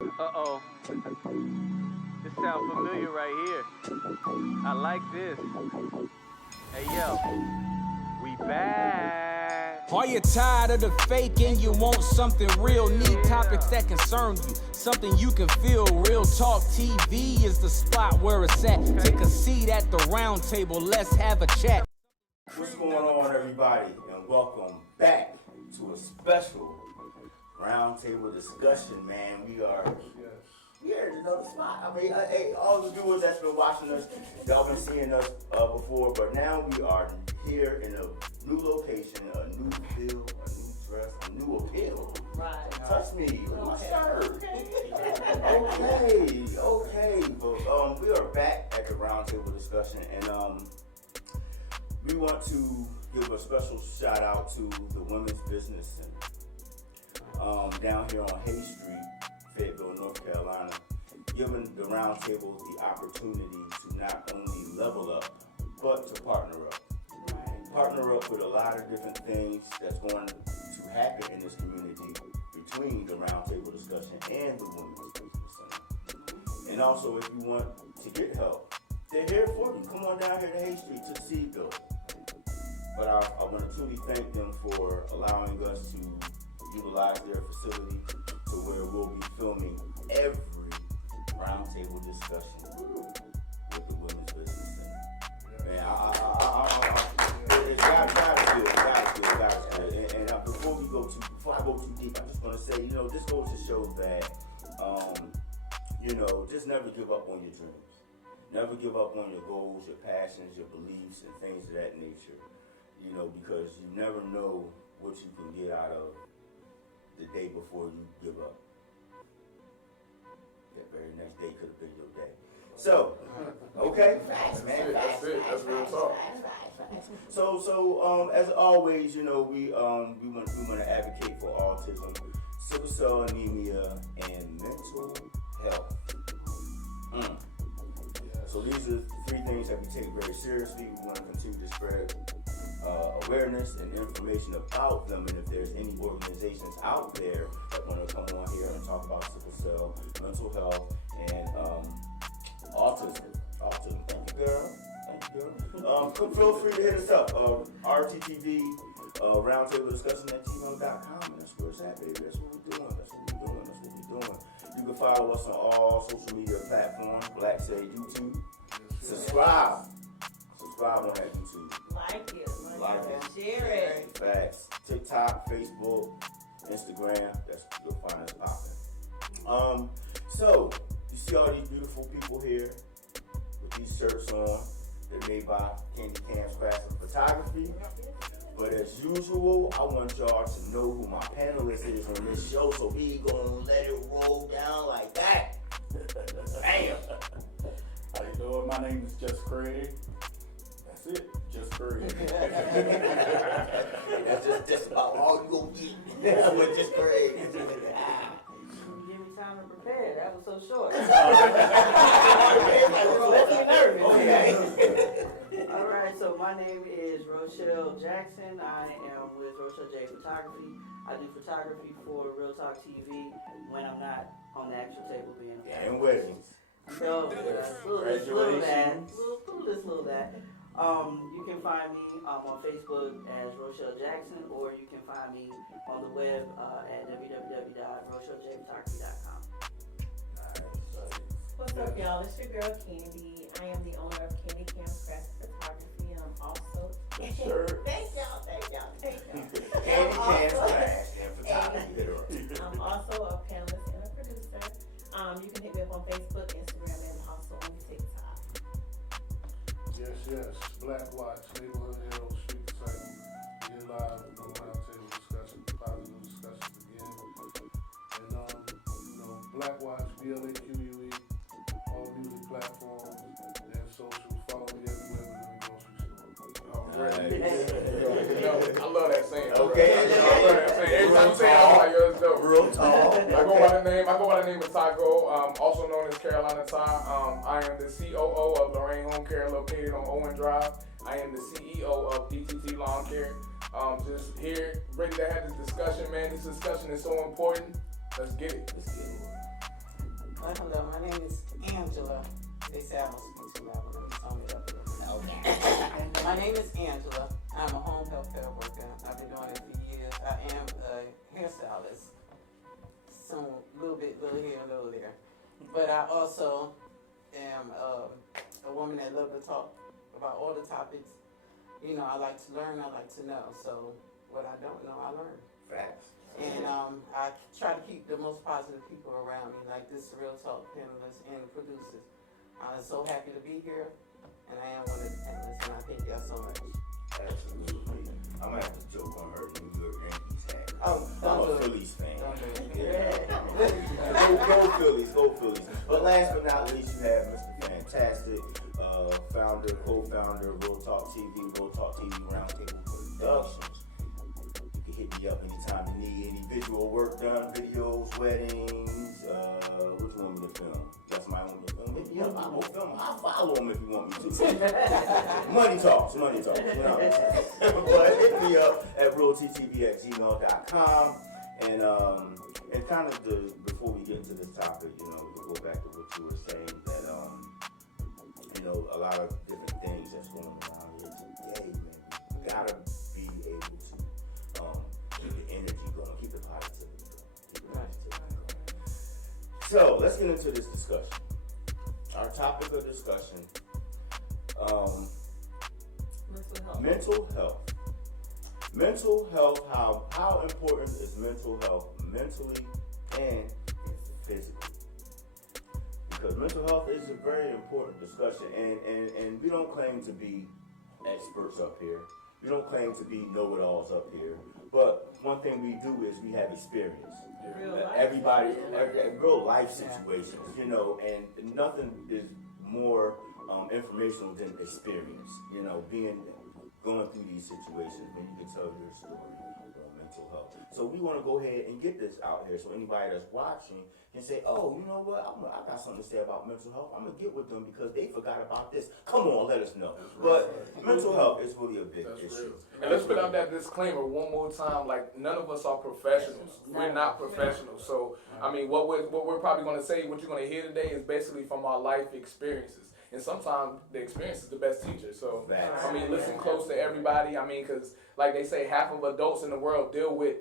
Uh-oh. This sounds familiar right here. I like this. Hey, yo. We back. Are you tired of the fake and you want something real? Need topics that concern you, something you can feel. Real Talk TV is the spot where it's at. Take a seat at the round table, let's have a chat. What's going on, everybody, and welcome back to a special Roundtable Discussion, man. We are here in another spot. I mean, hey, all the viewers that's been watching us, y'all been seeing us before, but now we are here in a new location, a new feel, a new dress, a new appeal. Right. Touch me with my shirt. Okay. But we are back at the Roundtable Discussion, and we want to give a special shout out to the Women's Business Center down here on Hay Street, Fayetteville, North Carolina, giving the Roundtable the opportunity to not only level up, but to partner up. Partner up with a lot of different things that's going to happen in this community between the Roundtable Discussion and the Women's Business Center. And also, if you want to get help, they're here for you. Come on down here to Hay Street to the CEED building. But I want to truly thank them for allowing us to utilize their facility to where we'll be filming every Roundtable Discussion with the Women's Business Center. Man, it's gotta feel. And before I go too deep, I just want to say, this goes to show that, just never give up on your dreams. Never give up on your goals, your passions, your beliefs, and things of that nature. Because you never know what you can get out of the day before you give up. That very next day could have been your day. So, okay, facts, man. That's it. That's real talk. So, as always, we want to advocate for autism, sickle cell anemia, and mental health. So these are three things that we take very seriously. We want to continue to spread awareness and information about them, and if there's any organizations out there that want to come on here and talk about sickle cell, mental health, and autism. Thank you, girl. Feel free to hit us up. RTTV, Roundtable Discussion at gmail.com, and that's where it's at, baby. That's what we're doing. You can follow us on all social media platforms. Black say YouTube. Subscribe on that YouTube. Like it. Share it. Facts. TikTok, Facebook, Instagram. You'll find us popping. So you see all these beautiful people here with these shirts on. They're made by CANDI Crafts and Photography. But as usual, I want y'all to know who my panelist is on this show, so we gonna let it roll down like that. Bam! How you doing? My name is Just Craig. That's it, Just Craig. That's just about all you gonna get. That's what Just Craig. Give me time to prepare. That was so short. Let's be nervous. Okay. All right, so my name is Rochelle Jackson. I am with Rochelle J Photography. I do photography for Real Talk TV when I'm not on the actual table being a photographer. And weddings. No, little that. You can find me on Facebook as Rochelle Jackson, or you can find me on the web at www.rochellejphotography.com. What's up, y'all? It's your girl Candy. I am the owner of CANDI Crafts Photography, and I'm also Sure. Thank y'all. CANDI Crafts and Photography. I'm also a panelist and a producer. You can hit me up on Facebook, Instagram, and also on TikTok. Yes. Black Watch, Neighborhood Hero, Street Cycle. Get live, no Roundtable Discussion, positive discussions again. And, Black Watch, BLAQUE, all music platforms and socials. Follow me everywhere within the grocery store. Right. I love that saying. Okay. I love that saying. Every time I say it, I'm like, yo, it's dope. Real talk. I go by the name of Taco, also known as Carolina Ty. I am the COO of Lorraine Home Care, located on Owen Drive. I am the CEO of DTT Lawn Care. Just here, ready to have this discussion, man. This discussion is so important. Let's get it. Hello, my name is Angela. They say I don't speak too loud, but let me tone it up a little bit. Okay. My name is Angela. I'm a home health care worker. I've been doing it for years. I am a hairstylist. Some little here, a little there. But I also am a woman that loves to talk about all the topics. You know, I like to learn, I like to know. So what I don't know, I learn. Facts. And I try to keep the most positive people around me, like this Real Talk panelists and producers. I'm so happy to be here, and I am one of the panelists, and I thank y'all so much. Absolutely. I'm gonna have to joke on her New York Yankees hat. Oh, I'm a Phillies fan. Go Phillies, go Phillies. But last but not least, you have Mr. Fantastic, founder, co-founder of Real Talk TV, Real Talk TV Roundtable Productions. You can hit me up anytime you need any visual work done, videos, weddings, what you want me to film? That's my own film. Hit me up, I will film. I'll follow them if you want me to. Money talks. You know. But hit me up at realttv@gmail.com. And kind of before we get into this topic, you know, we can go back to what you were saying that, you know, a lot of different things that's going around here today, man. We gotta be able to keep the energy going, keep the positivity going. So let's get into this discussion. Our topic of discussion, mental health. Mental health, how important is mental health mentally and physically? Because mental health is a very important discussion, and we don't claim to be experts up here. We don't claim to be know-it-alls up here. But one thing we do is we have experience. Everybody, real life situations, you know, and nothing is more informational than experience. You know, going through these situations, then you can tell your story on mental health. So we want to go ahead and get this out here so anybody that's watching can say, oh, you know what, I got something to say about mental health. I'm going to get with them because they forgot about this. Come on, let us know. But mental health is really a big issue. And let's put out that disclaimer one more time, like none of us are professionals. We're not professionals. So, I mean, what we're probably going to say, what you're going to hear today is basically from our life experiences. And sometimes the experience is the best teacher. So, I mean, listen close to everybody. I mean, because like they say, half of adults in the world deal with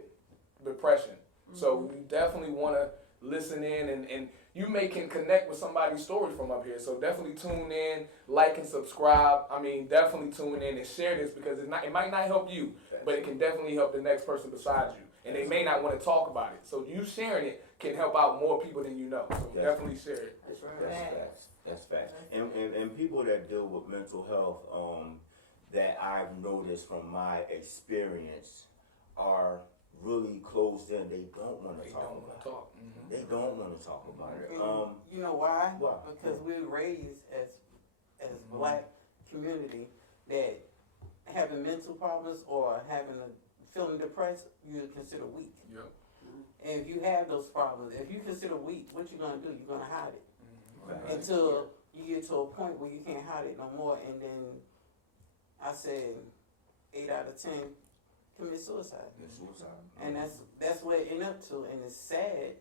depression. So we definitely want to listen in, and you can connect with somebody's story from up here. So definitely tune in, like and subscribe. I mean, definitely tune in and share this because it might not help you, but it can definitely help the next person beside you. And they may not want to talk about it. So you sharing it can help out more people than you know. So definitely share it. That's facts. And people that deal with mental health, that I've noticed from my experience, are really closed in. They don't want to talk about it. Mm-hmm. They don't want to talk about it. You know why? Why? Because we're raised as black community that having mental problems or feeling depressed, you're considered weak. Yep. And if you have those problems, if you consider weak, what you're gonna do? You're gonna hide it until you get to a point where you can't hide it no more. And then I said 8 out of 10 commit suicide. And that's what it ended up to, and it's sad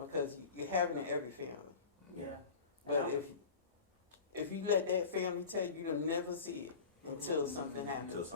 because you're having it in every family. Yeah. But if you let that family tell you, you'll never see it until something happens.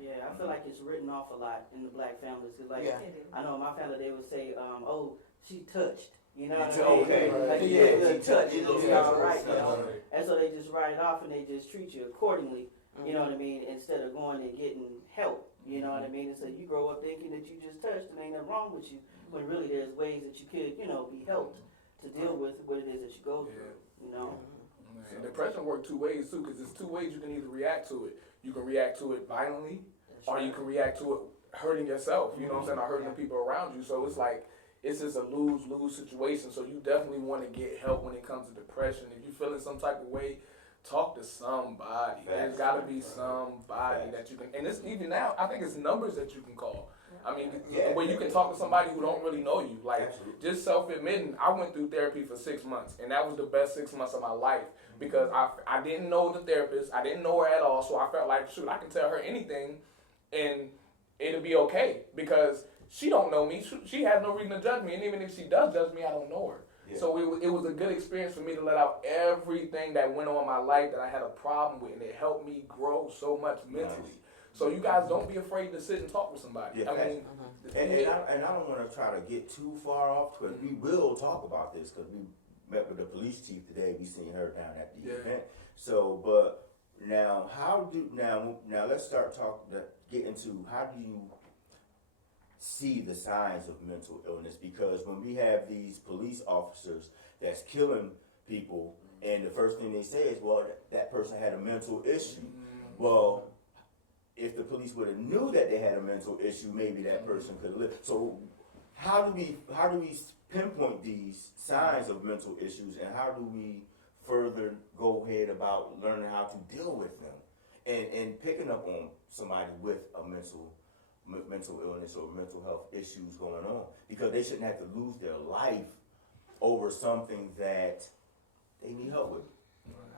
Yeah, I feel like it's written off a lot in the black families. Cause like, I know in my family they would say, oh, she touched. You know what I mean? Okay. Like, yeah, touch, it'll be all right. You know? And so they just write it off and they just treat you accordingly. You know what I mean? Instead of going and getting help. You know what I mean? And so you grow up thinking that you just touched and ain't nothing wrong with you. When really there's ways that you could, you know, be helped to deal with what it is that you go through. You know? And depression works two ways too, because there's two ways you can either react to it. You can react to it violently, or you can react to it hurting yourself. You know what I'm saying? Or hurting the people around you. So it's like, it's just a lose-lose situation. So you definitely want to get help when it comes to depression. If you're feeling some type of way, talk to somebody. There's got to be somebody that you can, and it's even now, I think it's numbers that you can call. I mean, where you can talk to somebody who don't really know you. Like, just self-admitting, I went through therapy for 6 months, and that was the best 6 months of my life because I didn't know the therapist. I didn't know her at all, so I felt like, shoot, I can tell her anything, and it'll be okay because she don't know me. She has no reason to judge me, and even if she does judge me, I don't know her. Yeah. So it was a good experience for me to let out everything that went on in my life that I had a problem with, and it helped me grow so much mentally. So you guys don't be afraid to sit and talk with somebody. Yeah, I mean, and I don't want to try to get too far off, because we will talk about this, because we met with the police chief today. We seen her down at the event. So, but now now let's start get into how do you see the signs of mental illness? Because when we have these police officers that's killing people, and the first thing they say is, well, that person had a mental issue. Well, if the police would have knew that they had a mental issue, maybe that person could live. So how do we pinpoint these signs of mental issues, and how do we further go ahead about learning how to deal with them and picking up on somebody with a mental illness or mental health issues going on? Because they shouldn't have to lose their life over something that they need help with.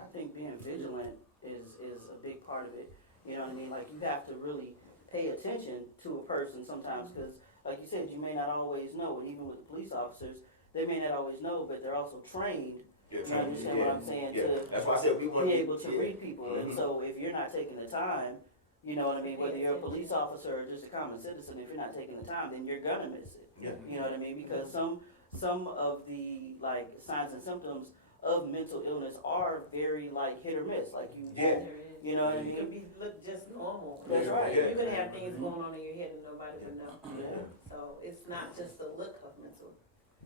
I think being vigilant is a big part of it. You know what I mean? Like, you have to really pay attention to a person sometimes, because, like you said, you may not always know. And even with the police officers, they may not always know, but they're also trained. You understand what I'm saying? Yeah. To That's why I said we want be able to read people. And so if you're not taking the time, you know what I mean, whether you're a police officer or just a common citizen, if you're not taking the time, then you're gonna miss it. Yeah. You know what I mean? Because some of the like signs and symptoms of mental illness are very like hit or miss. Like you won't, you know what I It could mean? be look just normal. That's right. You could have things going on in your head and nobody would know. Yeah. So it's not just the look of mental.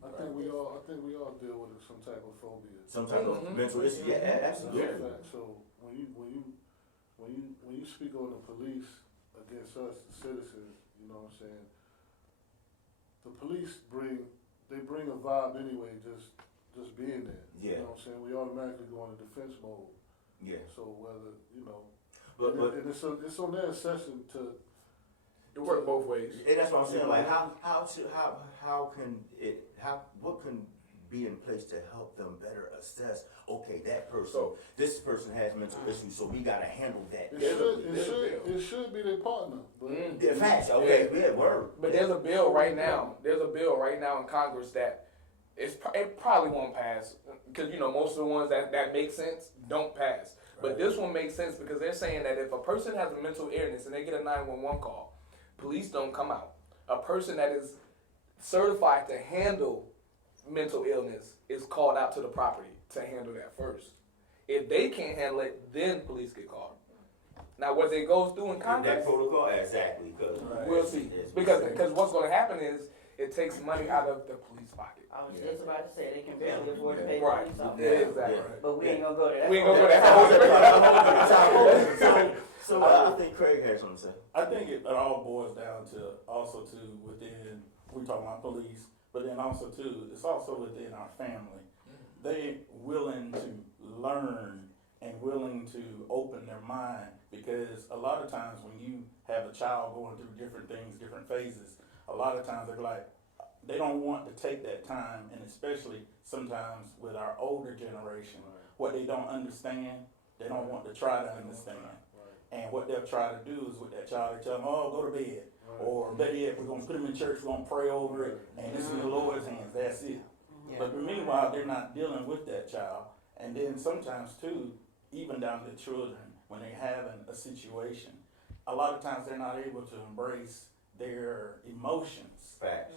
I think we all deal with some type of phobia. Some type of mental issue. Yeah, absolutely. That's a fact. So when you speak on the police against us, the citizens, you know what I'm saying? The police bring a vibe anyway, just being there. Yeah. You know what I'm saying? We automatically go into defense mode. Yeah. So whether, you know, But and it's on their session to. it worked both ways. and that's what I'm saying. Like, what can be in place to help them better assess? Okay, this person has mental issues, so we gotta handle that. It should be their partner. But Yeah, facts. Okay, yeah, word. But there's a bill right now. There's a bill right now in Congress that it probably won't pass, because you know most of the ones that make sense don't pass. But this one makes sense because they're saying that if a person has a mental illness and they get a 911 call, police don't come out. A person that is certified to handle mental illness is called out to the property to handle that first. If they can't handle it, then police get called. Now, whether it goes through in Congress, That protocol, exactly. we'll see. Because what's going to happen is it takes money out of the police pocket. I was just about to say they can barely afford to pay Right. police officers. Yeah, exactly. But we ain't gonna go there. We ain't gonna go there. So I think Craig has something to say. I think it all boils down to also too within, we talking about police, but then also too, it's also within our family. They willing to learn and willing to open their mind, because a lot of times when you have a child going through different things, different phases, a lot of times they're like, they don't want to take that time, and especially sometimes with our older generation, what they don't understand, they don't want to try to understand. And what they'll try to do is with that child, they tell them, oh, go to bed. Or better yet, we're going to put them in church, we're going to pray over it, and it's in the Lord's hands, that's it. But meanwhile, they're not dealing with that child. And then sometimes too, even down to children, when they're having a situation, a lot of times they're not able to embrace their emotions. Facts.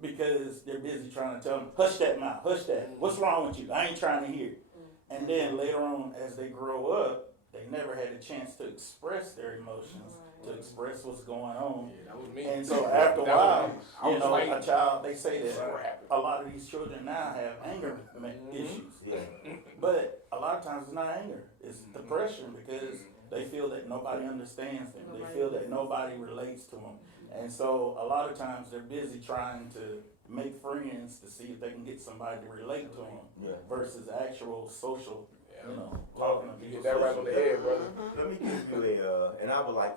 Because they're busy trying to tell them, hush that mouth, hush that. What's wrong with you? I ain't trying to hear. And then later on, as they grow up, they never had a chance to express their emotions, to express what's going on. Yeah, that was me. And so after a while, you know, like, a child, they say that a lot of these children now have anger issues. Yeah. But a lot of times it's not anger, it's depression, because they feel that nobody understands them. They feel that nobody relates to them. And so a lot of times they're busy trying to make friends to see if they can get somebody to relate to them versus actual social, you know, talking to You people. get that right on the head, brother. Let me give you and I would like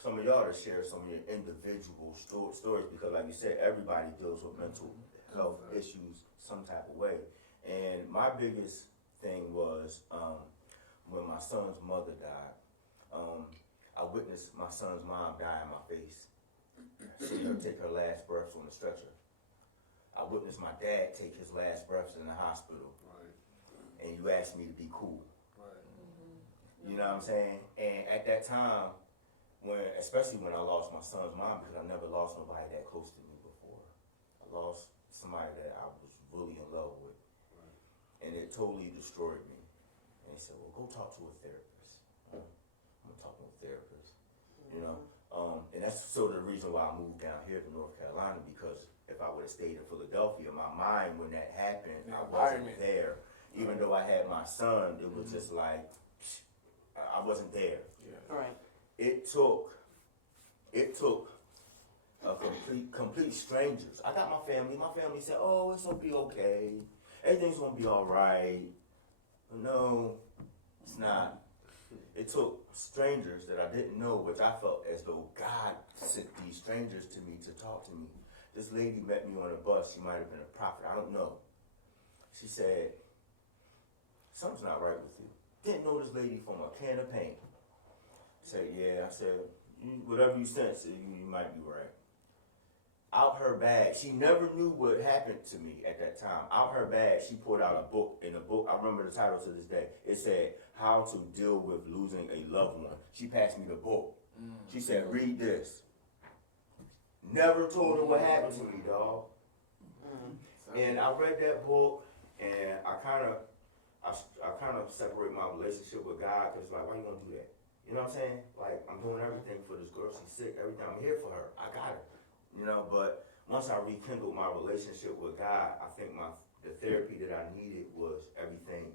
some of y'all to share some of your individual stories, because like you said, everybody deals with mental health issues some type of way. And my biggest thing was when my son's mother died. I witnessed my son's mom die in my face. I seen her take her last breaths on the stretcher. I witnessed my dad take his last breaths in the hospital, Right. and you asked me to be cool. Right. You know what I'm saying? And at that time, especially when I lost my son's mom, because I never lost nobody that close to me before. I lost somebody that I was really in love with. And it totally destroyed me. And he said, well, go talk to a therapist. I'm gonna talk to a therapist. You know? And that's sort of the reason why I moved down here to North Carolina, because if I would have stayed in Philadelphia, my mind, when that happened, I wasn't there. Even though I had my son, it was just like, I wasn't there. Right. It took a complete strangers. I got my family. My family said, oh, it's gonna be okay. Everything's gonna be all right. No, it's not. It took strangers that I didn't know, which I felt as though God sent these strangers to me to talk to me. This lady met me on a bus. She might have been a prophet. I don't know. She said, something's not right with you. Didn't know this lady from a can of paint. Said, yeah. I said, whatever you sense, you might be right. Out her bag, she never knew what happened to me at that time. Out her bag, she pulled out a book. In the book, I remember the title to this day. It said, How to Deal with Losing a Loved One. She passed me the book. She said, read this. Never told her what happened to me, dog. And I read that book, and I kind of separate my relationship with God, because like, why you gonna do that? You know what I'm saying? Like, I'm doing everything for this girl. She's sick. Everything. I'm here for her. I got her. You know, but once I rekindled my relationship with God, I think the therapy that I needed was everything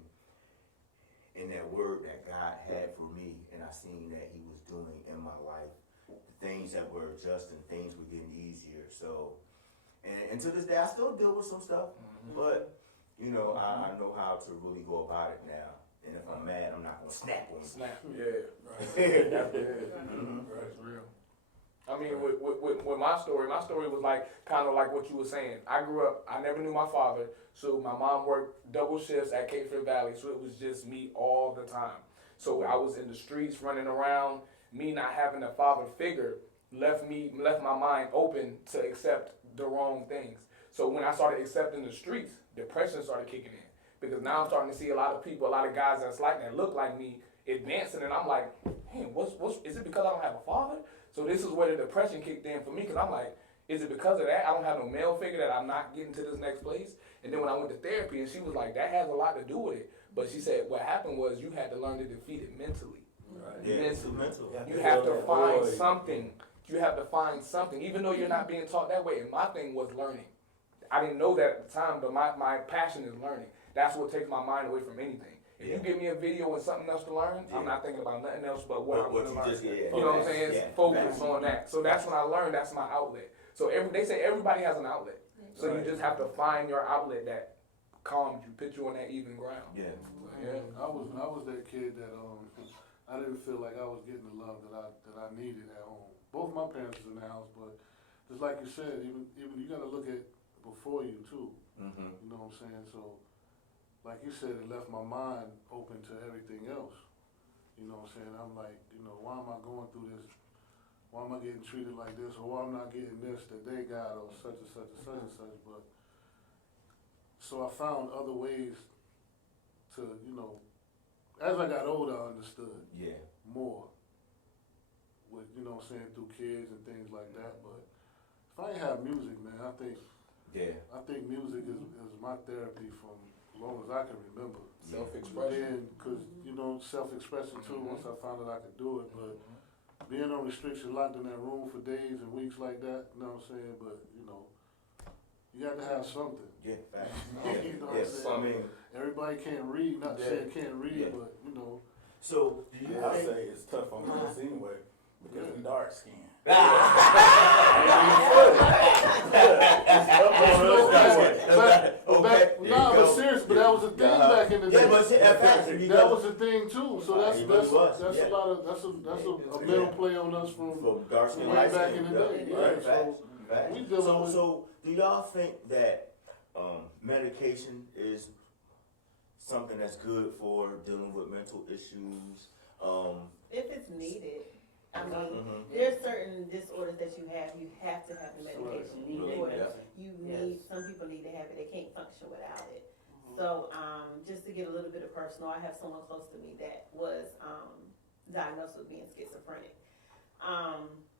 in that word that God had for me, and I seen that He was doing in my life. The things that were adjusting, things were getting easier. So, and to this day, I still deal with some stuff, but you know, I know how to really go about it now. And if I'm mad, I'm not gonna snap on you. Snap, yeah, right. That's real. I mean, with my story was like, kind of like what you were saying. I grew up, I never knew my father, so my mom worked double shifts at Fayetteville Valley, so it was just me all the time. So I was in the streets running around. Me not having a father figure left my mind open to accept the wrong things. So when I started accepting the streets, depression started kicking in. Because now I'm starting to see a lot of people, a lot of guys that look like me advancing, and I'm like, hey, is it because I don't have a father? So this is where the depression kicked in for me, because I'm like, is it because of that? I don't have no male figure that I'm not getting to this next place? And then when I went to therapy, and she was like, that has a lot to do with it. But she said, what happened was you had to learn to defeat it mentally. Right. Yeah, mental. You have to find something. You have to find something, even though you're not being taught that way. And my thing was learning. I didn't know that at the time, but my passion is learning. That's what takes my mind away from anything. If you give me a video and something else to learn, I'm not thinking about nothing else but what I'm going to learn. You know what I'm saying? Focus on that. So that's when I learned that's my outlet. So they say everybody has an outlet. So you just have to find your outlet that calms you, put you on that even ground. Yeah. I was that kid that I didn't feel like I was getting the love that I needed at home. Both my parents was in the house, but just like you said, even you got to look at before you too. You know what I'm saying? So, like you said, it left my mind open to everything else. You know what I'm saying? I'm like, you know, why am I going through this? Why am I getting treated like this? Or why I'm not getting this that they got, or such and such and such and such. But so I found other ways to, you know, as I got older, I understood more. With, you know what I'm saying, through kids and things like that. But if I ain't have music, man, I think music is my therapy from as long as I can remember. Self-expression. Because, you know, self-expression too, once I found that I could do it. But being on restriction, locked in that room for days and weeks like that, you know what I'm saying? But, you know, you got to have something. Yeah, facts. You know what I'm saying? I mean, everybody can't read, not to say can't read, but, you know. So, do you I say it's tough on us anyway, because we dark skinned. But seriously, but that was a thing back in the day. That was a thing too. So that's a lot of that's a mental play on us from way back in the day. So do y'all think that medication is something that's good for dealing with mental issues? If it's needed. I mean, Mhm. there's certain disorders that you have to have the medication. You need Really, it. yeah. You Yes. need, some people need to have it, they can't function without it. Mhm. So, just to get a little bit of personal, I have someone close to me that was, diagnosed with being schizophrenic.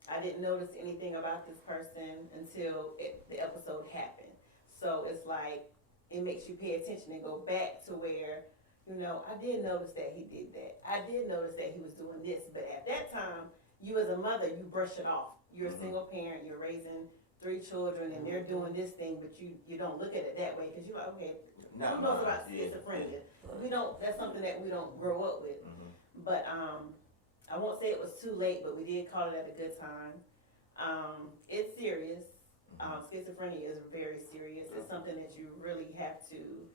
I didn't notice anything about this person until the episode happened. So it's like, it makes you pay attention and go back to where, I did notice that he did that. I did notice that he was doing this, but at that time, you as a mother, you brush it off. You're a single parent, you're raising 3 children, and they're doing this thing, but you don't look at it that way, because you're like, okay, who knows about schizophrenia? We don't, that's something that we don't grow up with. But, I won't say it was too late, but we did call it at a good time. It's serious. Schizophrenia is very serious. It's something that you really have to,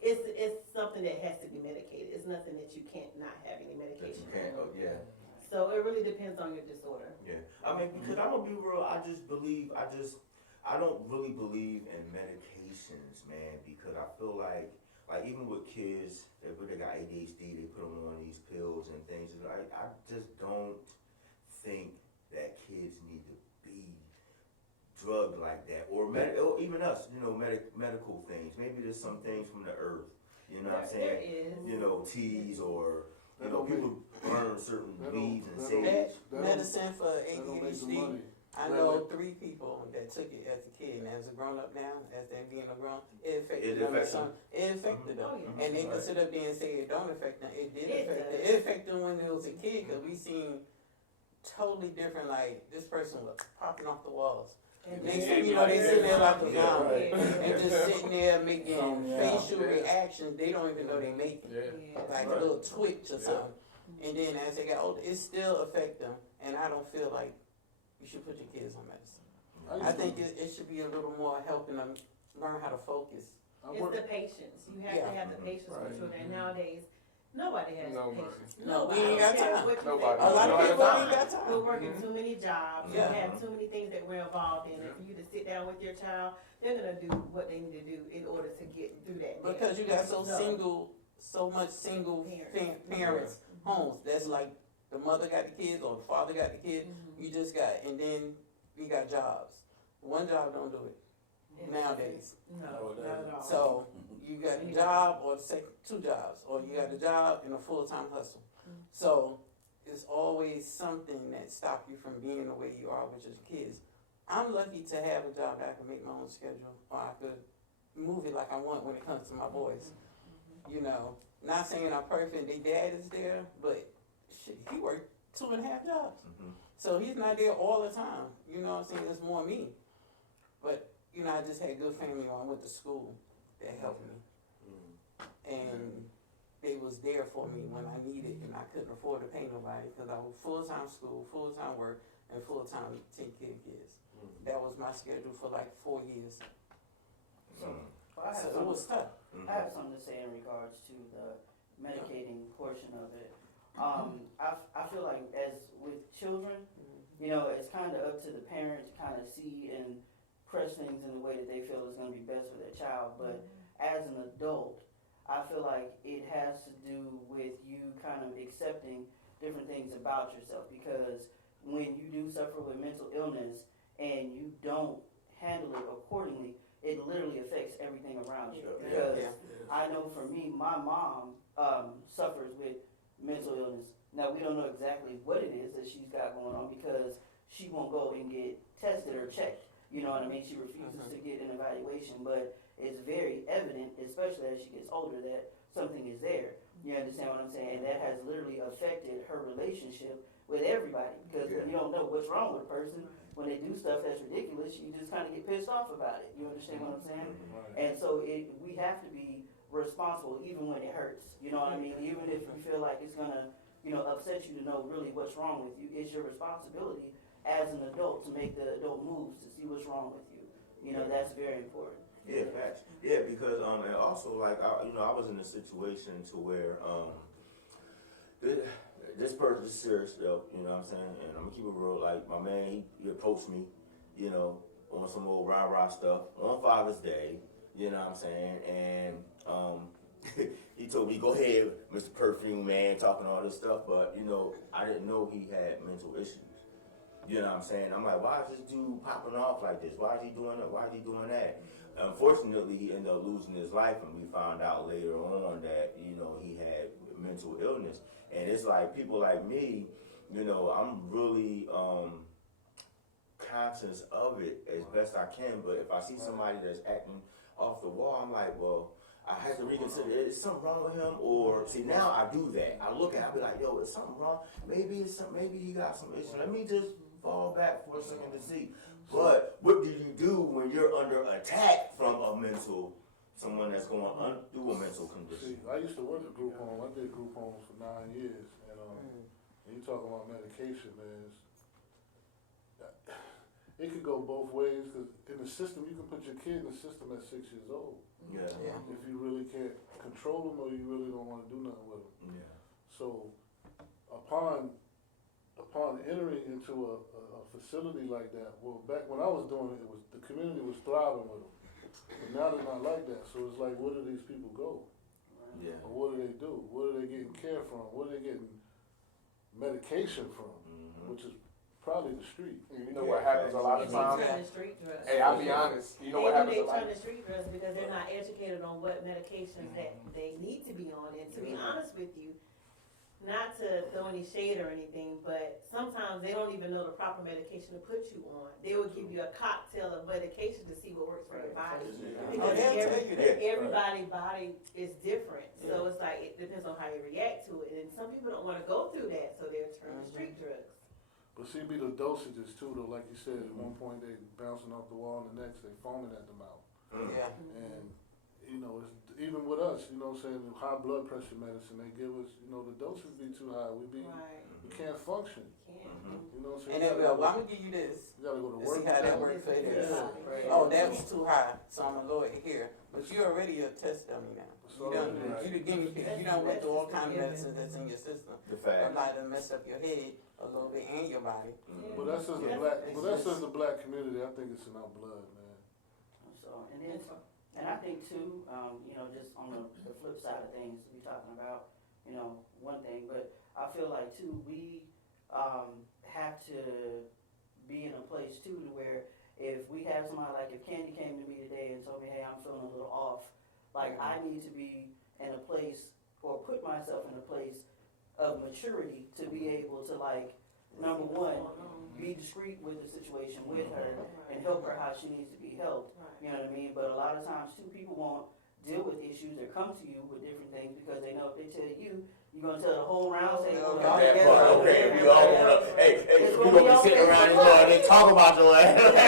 it's something that has to be medicated. It's nothing that you can't not have any That medication. you can't, yeah. So it really depends on your disorder. Yeah, I mean, because I'm gonna be real, I don't really believe in medications, man, because I feel like even with kids, they got ADHD, they put them on these pills and things, like, I just don't think that kids need to be drugged like that, or even us, medical things. Maybe there's some things from the earth, you know what I'm There saying? is. Teas or, That don't people burn certain that weeds and don't- sage. Medicine for That don't make the ADHD. money. I know 3 people that took it as a kid, and as a grown up now, as them being a grown, it affected them. It affected them, Oh, yeah. and they Right. could sit up there and say it don't affect them. It did It affect them. does. It affected them when they was a kid, because we seen totally different. Like this person was popping off the walls. And Next then- thing you know, they sitting there like a Yeah, zombie, right. and just sitting there making Yeah. facial reactions they don't even know they making. Yeah. Yeah. Like Right. a little twitch or Yeah. something. And then as they got older, it still affect them. And I don't feel like you should put your kids on medicine. I think it should be a little more helping them learn how to focus. It's the patience. You have Yeah. to have the patience Right. with children. And nowadays, nobody has Nobody. patience. No, we Nobody. ain't got I don't care time. what you Nobody. say. A lot of No, people I ain't got time. We're working too many jobs. Yeah. We have too many things that we're involved in. And for you to sit down with your child, they're gonna do what they need to do in order to get through that day. Because you got so much single Parents. parents homes. That's like the mother got the kids or the father got the kids. You just got, and then you got jobs. One job don't do it nowadays. No, not at all. So you got a job or 2 jobs, or you got a job and a full-time hustle. So it's always something that stop you from being the way you are with your kids. I'm lucky to have a job that I can make my own schedule, or I could move it like I want when it comes to my boys. Not saying I'm perfect, their dad is there, but shit, he worked 2.5 jobs. So he's not there all the time. You know what I'm saying? It's more me. But, I just had good family when I went to school that helped me. And they was there for me when I needed, and I couldn't afford to pay nobody because I was full-time school, full-time work, and full-time take care of kids. That was my schedule for like 4 years. Well, I have So it something- was tough. I have something to say in regards to the medicating portion of it. I feel like as with children, it's kind of up to the parent to kind of see and press things in the way that they feel is going to be best for their child. But as an adult, I feel like it has to do with you kind of accepting different things about yourself, because when you do suffer with mental illness and you don't handle it accordingly, it literally affects everything around you. Because I know for me, my mom suffers with mental illness. Now, we don't know exactly what it is that she's got going on, because she won't go and get tested or checked. You know what I mean? She refuses to get an evaluation, but it's very evident, especially as she gets older, that something is there. You understand what I'm saying? And that has literally affected her relationship with everybody, because when you don't know what's wrong with a person, when they do stuff that's ridiculous, you just kind of get pissed off about it. You understand what I'm saying? And so we have to be responsible even when it hurts. You know what I mean? Even if you feel like it's gonna, upset you to know really what's wrong with you, it's your responsibility as an adult to make the adult moves to see what's wrong with you. That's very important. Yeah, facts. Yeah, because and also like I was in a situation to where this person is serious though, you know what I'm saying? And I'm gonna keep it real. Like my man, he approached me, on some old rah-rah stuff on Father's Day, you know what I'm saying? And he told me, go ahead, Mr. Perfume Man, talking all this stuff, but, you know, I didn't know he had mental issues. You know what I'm saying? I'm like, why is this dude popping off like this? Why is he doing that? Why is he doing that? Unfortunately, he ended up losing his life, and we found out later on that, you know, he had mental illness. And it's like, people like me, you know, I'm really conscious of it as best I can, but if I see somebody that's acting off the wall, I'm like, well, I have to reconsider, is something wrong with him? Or, see, now I do that. I look at it, I be like, yo, is something wrong? Maybe he got some issue. Let me just fall back for a second to see. But what do you do when you're under attack from someone that's going through a mental condition? See, I used to work at group home. I did group homes for 9 years, and when you talk about medication, man, it could go both ways, because in the system, you can put your kid in the system at 6 years old. Yeah. If you really can't control them, or you really don't want to do nothing with them. Yeah. So, upon entering into a facility like that, well, back when I was doing it, the community was thriving with them. But now they're not like that. So it's like, where do these people go? Yeah. Or what do they do? What are they getting care from? What are they getting medication from? Which is probably the street. You know what happens a lot of They times? turn to street drugs. Hey, I'll be honest. You know what happens a They lot? turn to street drugs because they're not educated on what medications that they need to be on. And to be honest with you, not to throw any shade or anything, but sometimes they don't even know the proper medication to put you on. They will give you a cocktail of medication to see what works for your body. Because everybody's body is different. So it's like, it depends on how you react to it. And some people don't want to go through that, so they'll turn to street drugs. But see, be the dosages too, though. Like you said, at one point they bouncing off the wall, and the next they foaming at the mouth. Yeah. And you know, it's, even with us, you know what I'm saying, high blood pressure medicine, they give us, you know, the doses be too high. We can't function. You know what I'm saying? And then, well, I'm gonna give you this. You gotta go to To work. see how that works for you. Yeah. Oh, that was too high, so I'm gonna lower it here. But you already a test dummy now. You the guinea pig. You done went through all kind of medicine that's in your system. The fact. A lot of mess up your head a little bit and your body. But that's just the black community. I think it's in our blood, man. So, and I think too, you know, just on the flip side of things, we talking about, you know, one thing, but I feel like too, we have to be in a place too to where if we have somebody, like if Candy came to me today and told me, hey, I'm feeling a little off, like I need to be in a place, or put myself in a place of maturity to be able to, like, number one, be discreet with the situation with her and help her how she needs to be helped. You know what I mean? But a lot of times too, people won't deal with issues or come to you with different things because they know if they tell you, you're gonna tell the whole round table. That part, okay, we all wanna, hey, we gonna be sitting around here and talk about your ass. You know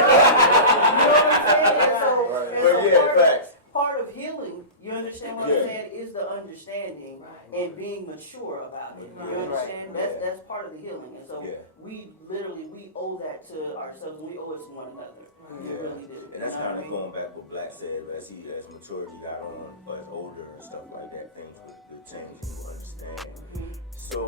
what I'm saying? But yeah, facts. Part of healing, you understand what I'm saying, is the understanding and being mature about it. You understand? That's part of the healing. And so we owe that to ourselves, and we owe it to one another. We really do. And that's kind of going back what Black said, as maturity got on, as older and stuff like that, things would change and you understand. So,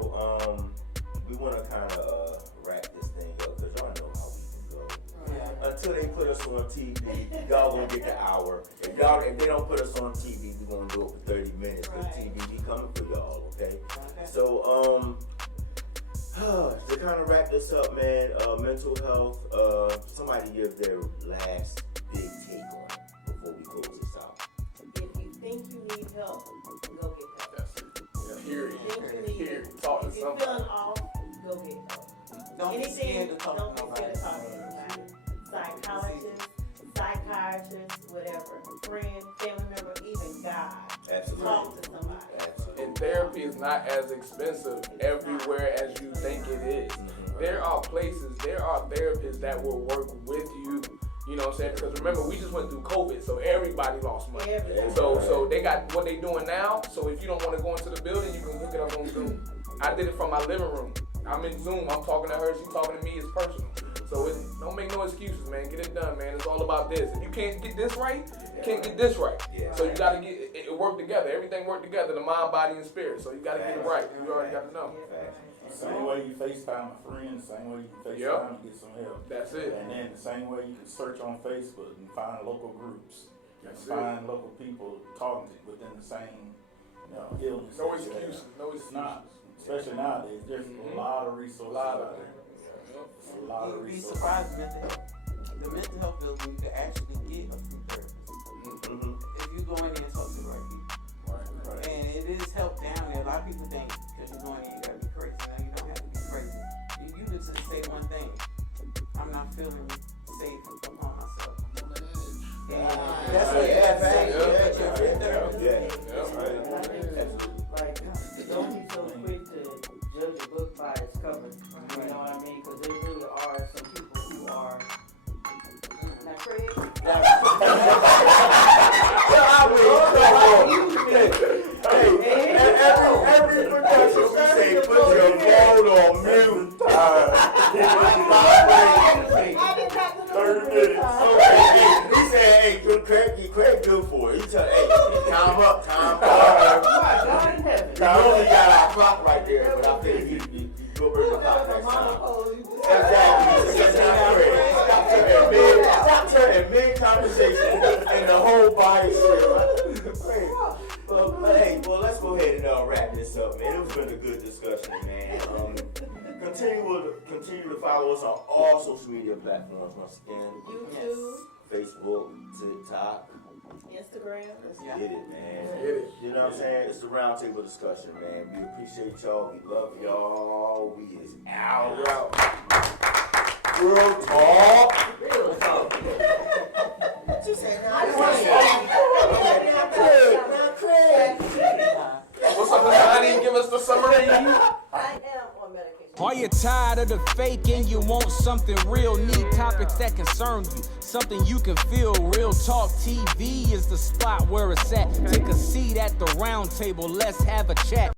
we want to kind of wrap this thing up, because y'all know how we can go. Until they put us on TV, y'all gonna get the hour. If they don't put us on TV, we gonna do it for 30 minutes, because TV be coming for y'all, okay? So, to kind of wrap this up, man, mental health, somebody give their last big take on it before we close this out. If you think you need help, go get help. That's it. Hear it. Talk to If you're somebody. feeling off, go get help. Don't be scared to talk Don't to be nobody. scared to talk to anybody. Psychologist, psychiatrist, whatever, friend, family member, even God. Absolutely. Talk to somebody. Absolutely. And therapy is not as expensive everywhere as you think it is. There are therapists that will work with you. You know what I'm saying? Because remember, we just went through COVID, so everybody lost money. So they got what they doing now. So if you don't want to go into the building, you can hook it up on Zoom. I did it from my living room. I'm in Zoom. I'm talking to her. She's talking to me. It's personal. So don't make no excuses, man. Get it done, man. It's all about this. If you can't get this right, you can't get this right. So you got to get it work together. Everything work together, the mind, body, and spirit. So you got to get it right. You already got to know. Same way you FaceTime a friend, the same way you can FaceTime and get some help. That's it. And then the same way you can search on Facebook and find local groups. That's find local people talking to within the same illness. No excuses. No It's excuses. not, especially nowadays. There's a lot of resources out there. A lot of You'd be resources. surprised mental health. The mental health field where you can actually get a free therapist. If you go in there and talk to the right people. Right. And it is help down there. A lot of people think because you're going in, you gotta be crazy. No, you don't have to be crazy. You could just say one thing. I'm not feeling safe upon myself. And that's what you have to say. But your free therapist. That's right. I think, like, don't be so quick to judge a book by its cover. You know what I mean? Because there really are some people who are not crazy. Every production say put your phone on mute. 30 minutes. Okay, he said, hey, good Craig good for it. He tell, hey, time up. We only got our clock right there, but I think he go bring the clock next time. Exactly. Stop turning mid-conversation and the whole body shit. But hey, well, let's go ahead and wrap this up, man. It's been a good discussion, man. Continue to follow us on all social media platforms once again. YouTube, Facebook, TikTok. Instagram. Let's get it, man. Get it. You know what I'm saying? It's the roundtable discussion, man. We appreciate y'all. We love y'all. We is out. We're out. Real talk. Real talk. What you say now? What's up, Connie? Give us the summary. I am on medication. Are you tired of the fake and you want something real? Need topics that concern you, something you can feel. Real Talk TV is the spot where it's at. Take a seat at the round table, let's have a chat.